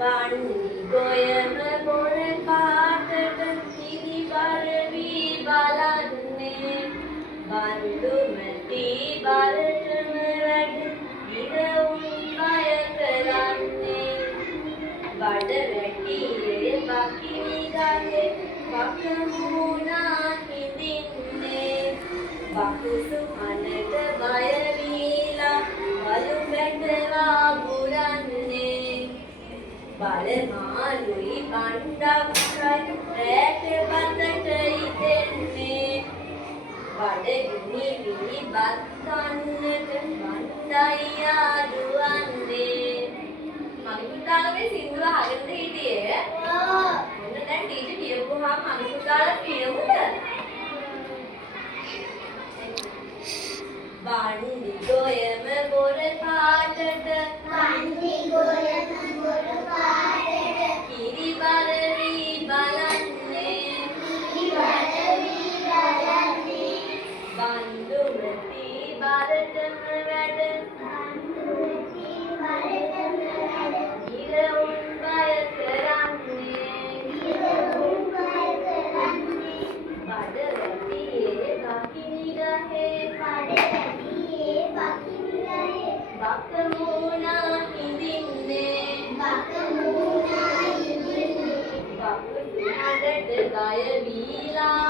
වන්නේ ගොයම බොර පාටට කිරි බරවි බලන්නේ බන්දුමති බරටම වැඩ ඉරවුන් බය කරන්නේ බඩ වැටියේ බකිනි ගහේ බකමුණා හිඳින්නේ බකුසු අනට බය වීලා බලු බැටවා බුරන්නේ බලමාලුයි බණ්ඩක්කයි රැට බතට ඉදෙන්නේ බඩගිනි විලි බත් කන්නට බණ්ඩයි ආදුවන්නේ මගේ පුතාලගේ සින්දුව අහගෙන හිටියේ මොන දැන් ටීචර් කියපුවාම මගේ පුතාලා කියමුද වන්දි ගොයම බොර පාටට වන්දි ගොයම බොර පාටට කිරි බරවි බලන්නේ බන්දුමති බරටම වැඩ ඉරවුන් බය කරන්නේ බඩ වැටියේ බකිනි ගහේ බකමුණා හිඳින්නේ බකුසු හඬට ගය වීලා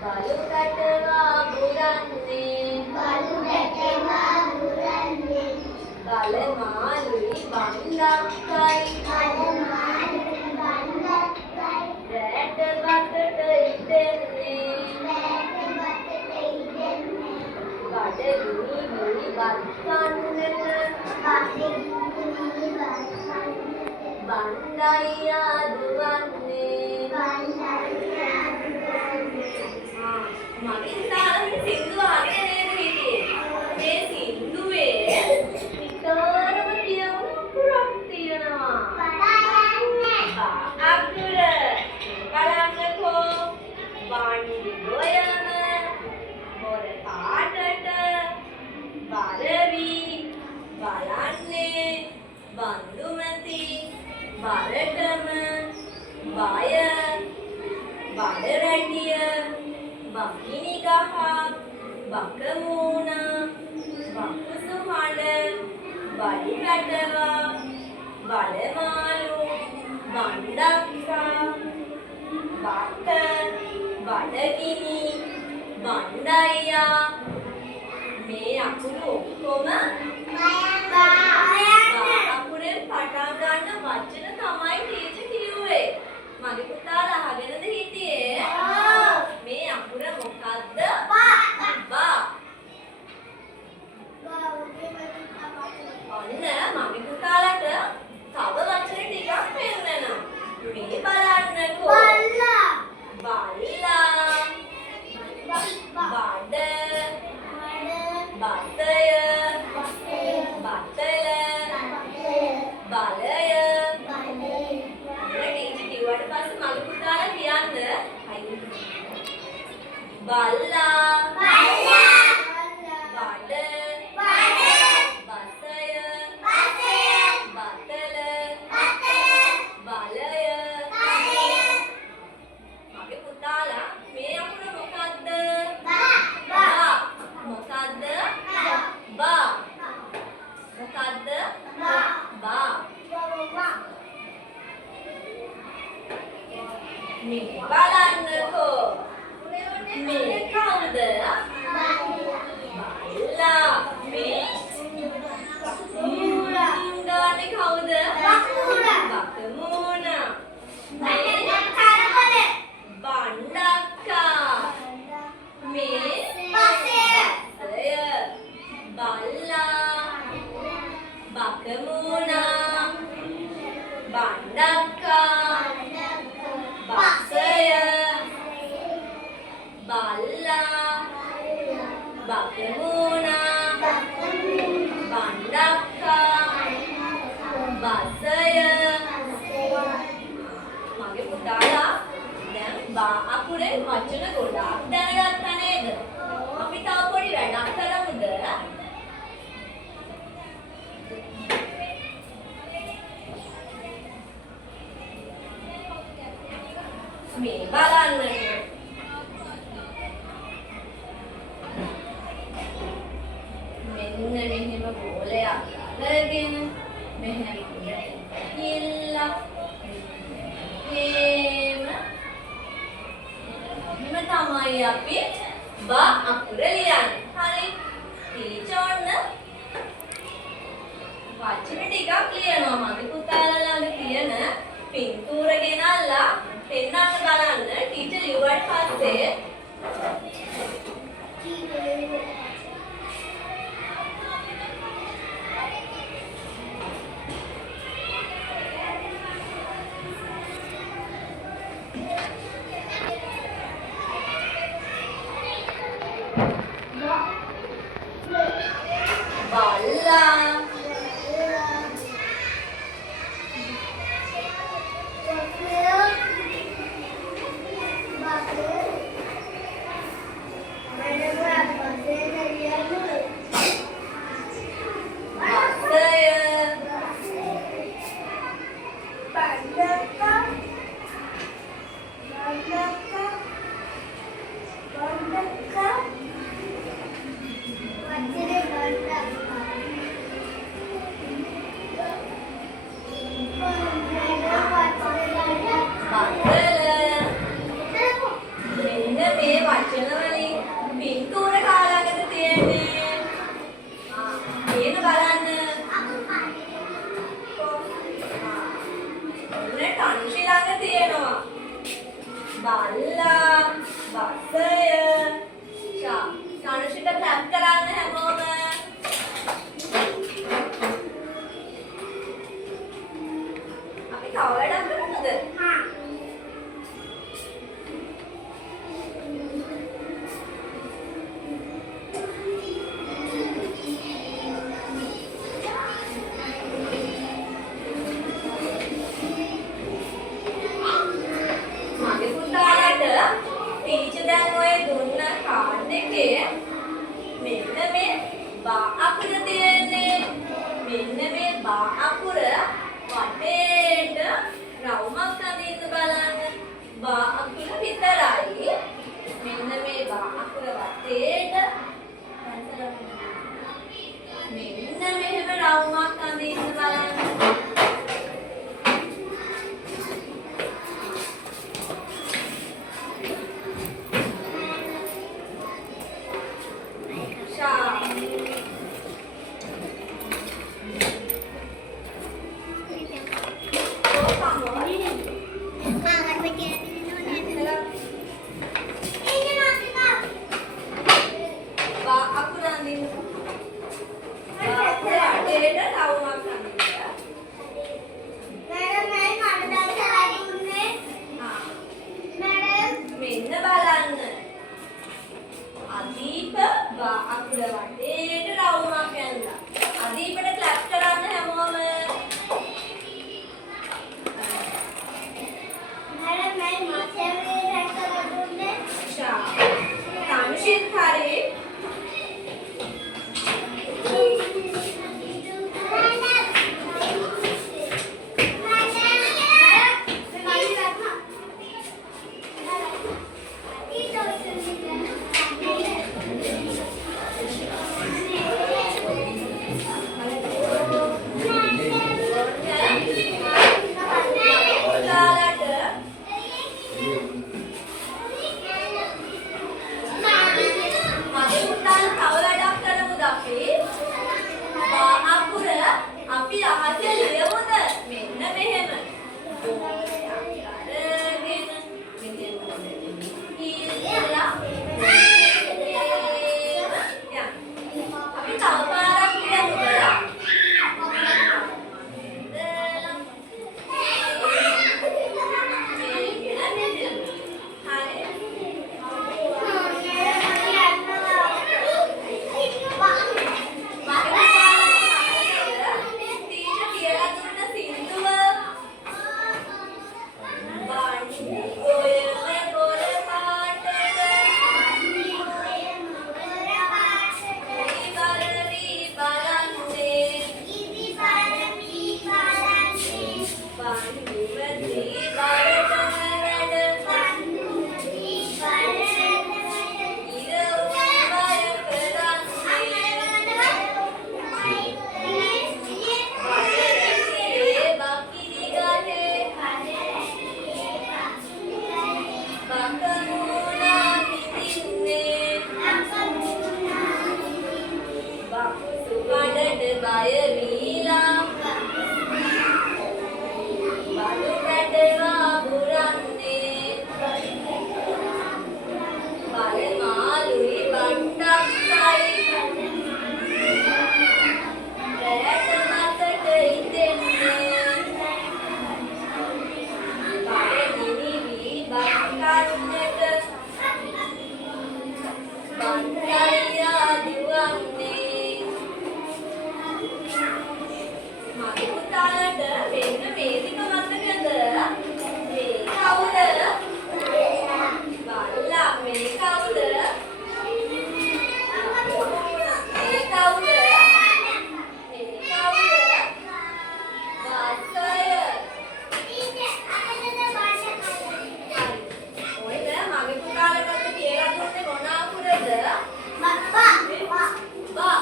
බලු පැටවා බුරන්නේ බලමාලුයි බණ්ඩක්කයි රැට බතට ඉදෙන්නේ බඩගිනි විලි බත් කන්නට බණ්ඩයි ආදුවන්නේ මගේ තාලගේ සින්දුව අහගෙන නේද හිටියේ මේ සින්දුවේ විතරම කියවුණු අකුරක් තියෙනවා අකුර බලන්නකෝ වන්දි ගොයම බොර පාටට බරවි බලන්නේ බන්දුමති බරටම බය බඩ වැටිය බකිනි ගහ බකමුණ බකුසු හඬ බලු පැටවා බලමාලු බණ්ඩක්කා බට බඩගිනි බණ්ඩයියා මේ අකුරු ඔක්කොම අකුරෙන් පටන් ගන්න වචන තමයි ටීචර් කිව්වේ මගේ පුතාලා අහගෙනද හිටියේ මේ අකුර මොකක්ද බා ඔන්න මගේ පුතාලට තව වචන ටිකක් පෙන්නනවා මේ බලන්නකෝ බල්ලා බඩ බතය බතල බලය ටීචර් කිව්වට පස්සේ මගේ පුතාලා කියන්න බල්ලා බඩ බතය බතල බලය මගේ පුතාලා මේ අකුර මොකද්ද බා මොකද්ද බා මොකද්ද බා මේ බලන්නකෝ මේ කවුද බල්ලා මේ ගානේ කවුද බකමුණ මේ බණ්ඩක්කා මේ බල්ලා බකමුණ බණ්ඩක්කා බසය බල්ලා බකමුණ බණ්ඩක්කා බසය මගේ පුතාලා දැන් බා අකුරේ වචන ගොඩාක් දැනගත්තා නේද? අපි තව පොඩි වැඩක් කරමුද? මේ බලන්න. මෙන්න මෙහෙම බෝලයක් අරගෙන මෙහෙම ගිල්ලා මෙහෙම තමයි අපි බ අකුර ලියන්නේ. හරි. ටීචර් ඔන්න වචන ටිකක් ලියනවා. මගේ පුතාලා ළඟ තියෙන පින්තූර ගෙනල්ලා පෙන්නන්න බලන්න. ටීචර් ලිව්වට පස්සේ බය වීලා බඩු පැටවා බුරන්නේ බල මාළුයි බණ්ඩක්කයි රැට මතට ඉදෙන්නේ බය නිනිවි බක්කන්නට බන්කල්යා දිවන්නේ මගේ පුතාලට වෙන්න වේදික මතකද මේ කවුද බල්ලා මේ කවුද මේ කවුද මේ කවුද වාස්කය ඔය මගේ පුතාලට කියලා දුන්නේ මොන අකුරද බා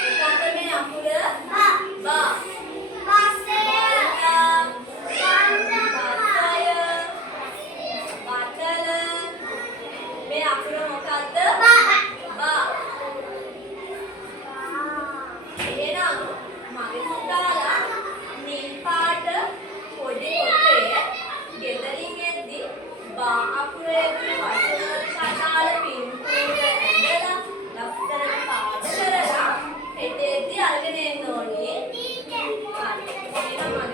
මොකක්ද මේ අකුර බා බතල මේ අකුර මොකක්ද බා එහෙනම් මගේ පුතාලා නිල් පාට පොඩි පොතේ ගෙදරින් එද්දි බා අකුරේ වචන සටහන පින්තූර ඇඳලා ලස්සනට පාට කරලා හෙටෙද්දි අරගෙන එන්න ඕනේ. හරි. එහෙනම්